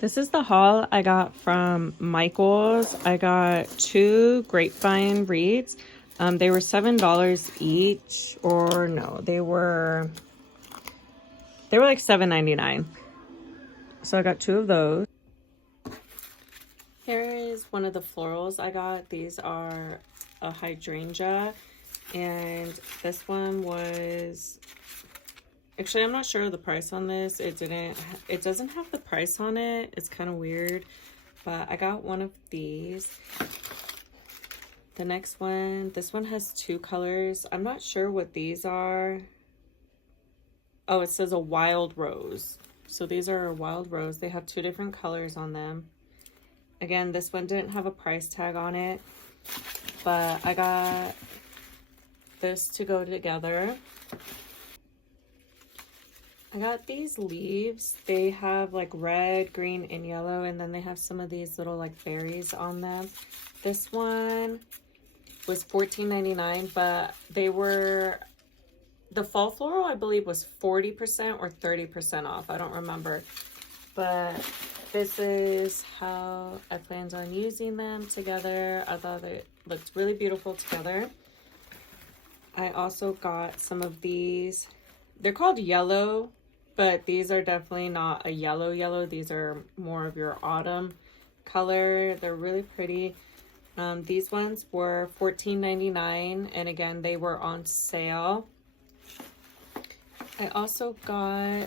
This is the haul I got from Micheals. I got 2 grapevine wreaths. They were $7 each, or no, they were like $7.99. So I got 2 of those. Here is one of the florals I got. These are a hydrangea, and this one was, actually, I'm not sure of the price on this. It doesn't have the price on it. It's kind of weird, but I got one of these. The next one, this one has 2 colors. I'm not sure what these are. Oh, it says a wild rose. So these are a wild rose. They have 2 different colors on them. Again, this one didn't have a price tag on it, but I got this to go together. I got these leaves. They have like red, green, and yellow, and then they have some of these little like berries on them. This one was $14.99, but they were, the fall floral I believe was 40% or 30% off. I don't remember, but this is how I planned on using them together. I thought it looked really beautiful together. I also got some of these. They're called yellow, but these are definitely not a yellow. These are more of your autumn color. They're really pretty. These ones were $14.99, and again, they were on sale. I also got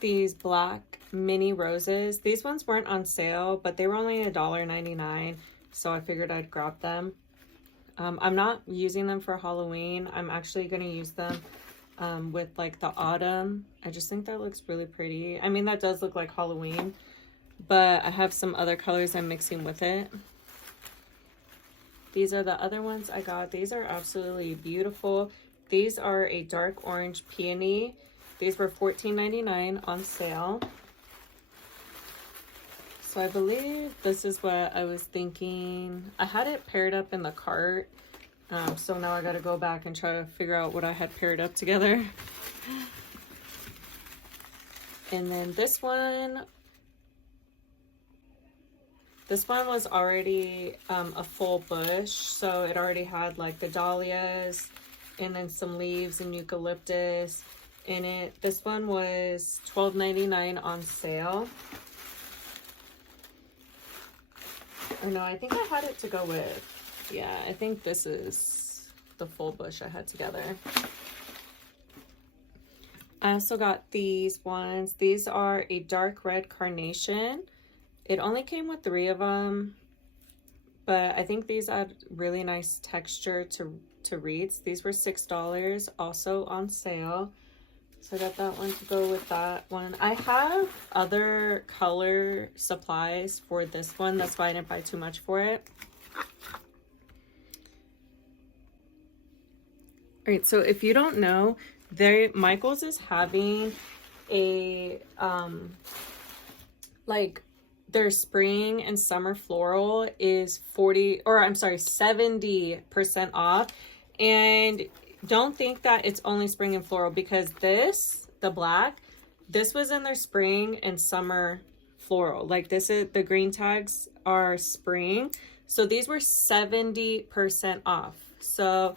these black mini roses. These ones weren't on sale, but they were only $1.99, so I figured I'd grab them. I'm not using them for Halloween. I'm actually going to use them with like the autumn. I just think that looks really pretty. I mean, that does look like Halloween, but I have some other colors I'm mixing with it. These are the other ones I got. These are absolutely beautiful. These are a dark orange peony. These were $14.99 on sale. So I believe this is what I was thinking. I had it paired up in the cart. So now I got to go back and try to figure out what I had paired up together. And then this one was already a full bush. So it already had like the dahlias and then some leaves and eucalyptus in it. This one was $12.99 on sale. Oh no, I think I had it to go with. Yeah, I think this is the full bush I had together. I also got these ones. These are a dark red carnation. It only came with 3 of them, but I think these add really nice texture to wreaths. These were $6, also on sale. So I got that one to go with that one. I have other color supplies for this one. That's why I didn't buy too much for it. All right, so if you don't know, Micheals is having a, like, their spring and summer floral is 70% off. And don't think that it's only spring and floral, because the black, this was in their spring and summer floral. Like, this is, the green tags are spring. So these were 70% off. So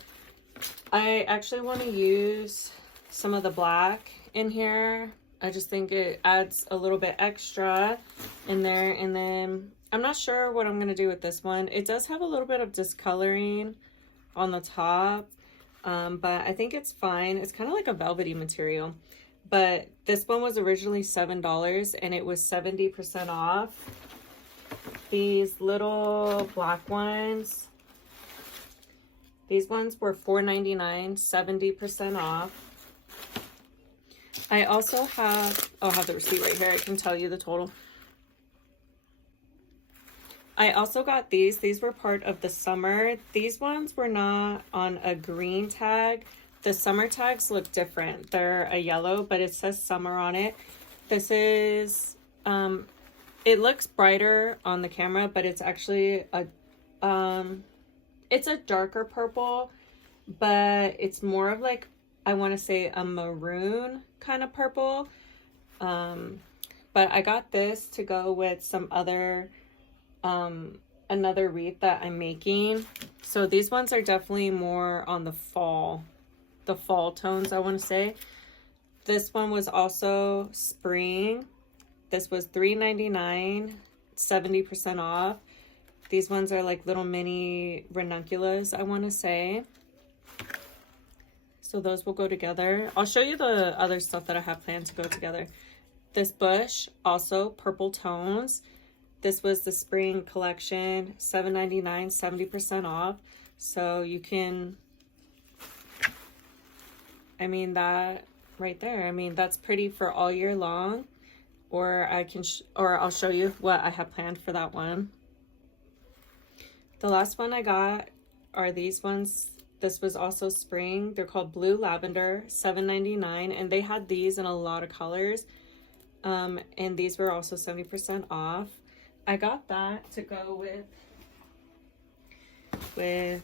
I actually want to use some of the black in here. I just think it adds a little bit extra in there. And then I'm not sure what I'm going to do with this one. It does have a little bit of discoloring on the top. But I think it's fine. It's kind of like a velvety material. But this one was originally $7 and it was 70% off. These little black ones, these ones were $4.99, 70% off. I also have, I'll have the receipt right here. I can tell you the total. I also got these. These were part of the summer. These ones were not on a green tag. The summer tags look different. They're a yellow, but it says summer on it. This is, it looks brighter on the camera, but it's actually it's a darker purple, but it's more of like, I want to say a maroon kind of purple. But I got this to go with some other, another wreath that I'm making. So these ones are definitely more on the fall tones, I want to say. This one was also spring. This was $3.99, 70% off. These ones are like little mini ranunculus, I want to say. So those will go together. I'll show you the other stuff that I have planned to go together. This bush, also purple tones. This was the spring collection, $7.99, 70% off. So you can, I mean, that right there, I mean, that's pretty for all year long. Or I can, or I'll show you what I have planned for that one. The last one I got are these ones. This was also spring. They're called Blue Lavender, $7.99, and they had these in a lot of colors. And these were also 70% off. I got that to go with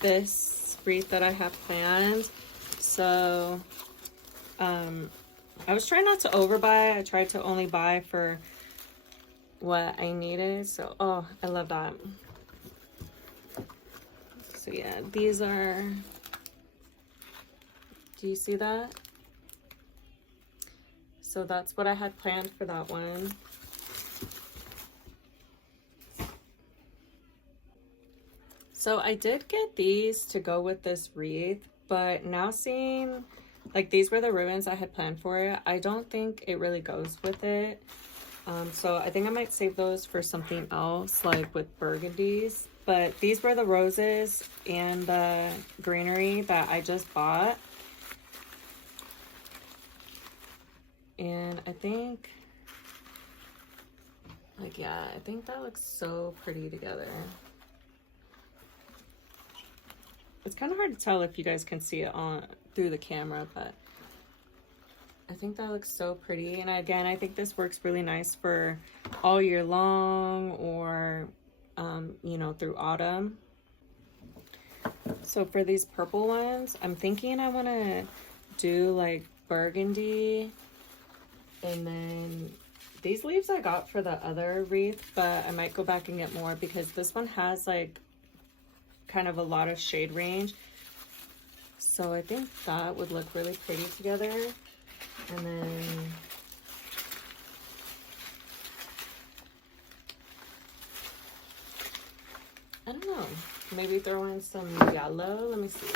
this wreath that I have planned. So I was trying not to overbuy. I tried to only buy for what I needed. So, oh, I love that. So yeah, these are, do you see that? So that's what I had planned for that one. So I did get these to go with this wreath, but now seeing, like, these were the ribbons I had planned for it, I don't think it really goes with it. So I think I might save those for something else, like with burgundies. But these were the roses and the greenery that I just bought. And I think, like, yeah, I think that looks so pretty together. It's kind of hard to tell if you guys can see it on through the camera, but I think that looks so pretty. And again, I think this works really nice for all year long, or you know, through autumn. So for these purple ones, I'm thinking I want to do like burgundy, and then these leaves I got for the other wreath, but I might go back and get more because this one has like kind of a lot of shade range. So I think that would look really pretty together. And then I don't know, maybe throw in some yellow. Let me see.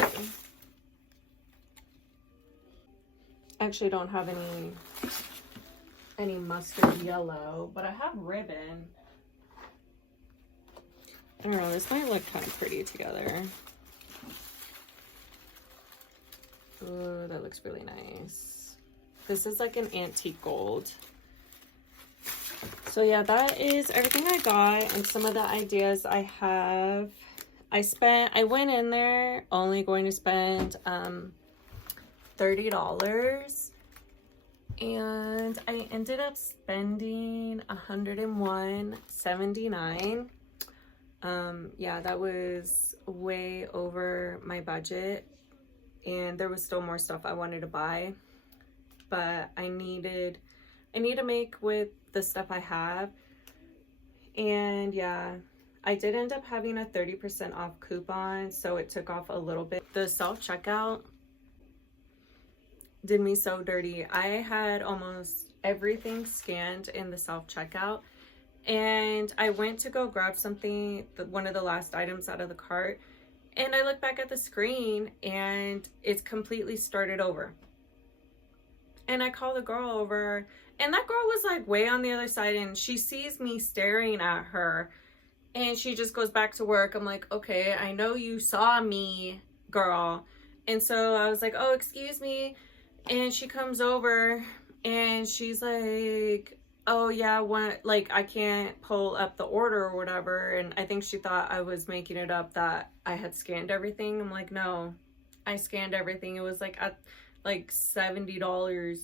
I actually don't have any mustard yellow, but I have ribbon. I don't know, this might look kind of pretty together. Ooh, that looks really nice. This is like an antique gold. So yeah, that is everything I got and some of the ideas I have. I went in there only going to spend $30, and I ended up spending $101.79. Yeah, that was way over my budget, and there was still more stuff I wanted to buy, but I need to make with the stuff I have. And yeah, I did end up having a 30% off coupon, so it took off a little bit. The self-checkout did me so dirty. I had almost everything scanned in the self-checkout, and I went to go grab something, one of the last items out of the cart, and I look back at the screen and it's completely started over. And I call the girl over, and that girl was like way on the other side, and she sees me staring at her, and she just goes back to work. I'm like, okay, I know you saw me, girl. And so I was like, oh, excuse me. And she comes over and she's like, oh yeah, like I can't pull up the order or whatever. And I think she thought I was making it up that I had scanned everything. I'm like, no, I scanned everything. It was like at like $70.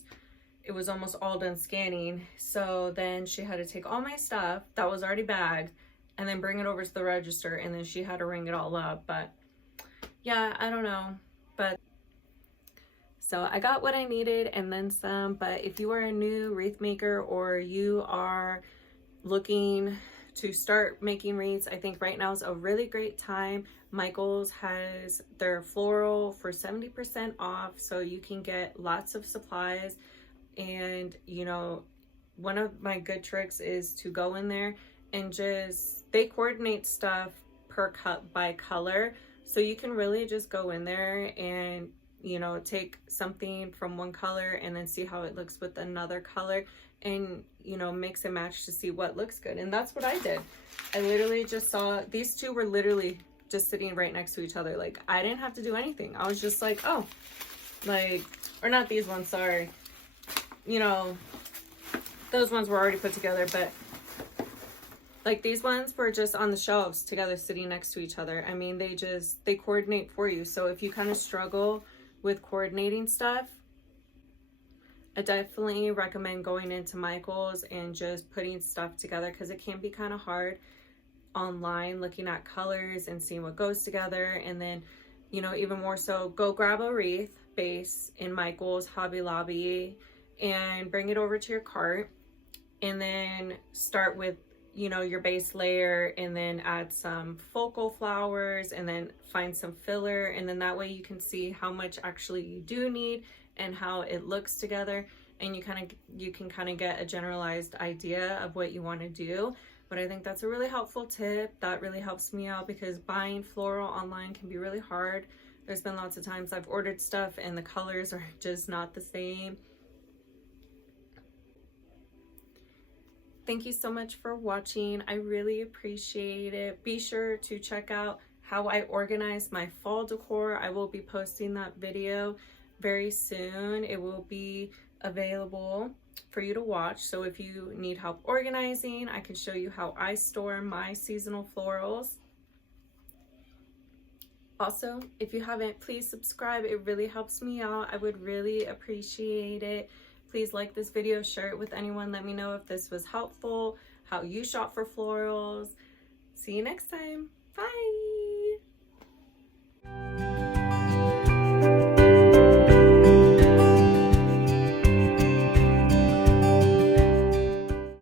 It was almost all done scanning. So then she had to take all my stuff that was already bagged and then bring it over to the register, and then she had to ring it all up. But yeah, I don't know. But So I got what I needed and then some. But if you are a new wreath maker or you are looking to start making wreaths, I think right now is a really great time. Micheals has their floral for 70% off, so you can get lots of supplies. And you know, one of my good tricks is to go in there and just, they coordinate stuff per cut by color, so you can really just go in there and, you know, take something from one color and then see how it looks with another color, and, you know, mix and match to see what looks good. And that's what I did. I literally just saw these two were literally just sitting right next to each other. Like, I didn't have to do anything. I was just like, oh, like, or not these ones, sorry, you know, those ones were already put together, but like these ones were just on the shelves together, sitting next to each other. I mean, they coordinate for you. So if you kind of struggle with coordinating stuff, I definitely recommend going into Micheals and just putting stuff together, because it can be kind of hard online looking at colors and seeing what goes together. And then, you know, even more so, go grab a wreath base in Micheals, Hobby Lobby, and bring it over to your cart, and then start with, you know, your base layer, and then add some focal flowers, and then find some filler, and then that way you can see how much actually you do need and how it looks together, and you can kind of get a generalized idea of what you want to do. But I think that's a really helpful tip that really helps me out, because buying floral online can be really hard. There's been lots of times I've ordered stuff and the colors are just not the same. Thank you so much for watching. I really appreciate it. Be sure to check out how I organize my fall decor. I will be posting that video very soon. It will be available for you to watch. So if you need help organizing, I can show you how I store my seasonal florals. Also, if you haven't, please subscribe. It really helps me out. I would really appreciate it. Please like this video, share it with anyone. Let me know if this was helpful, how you shop for florals. See you next time. Bye.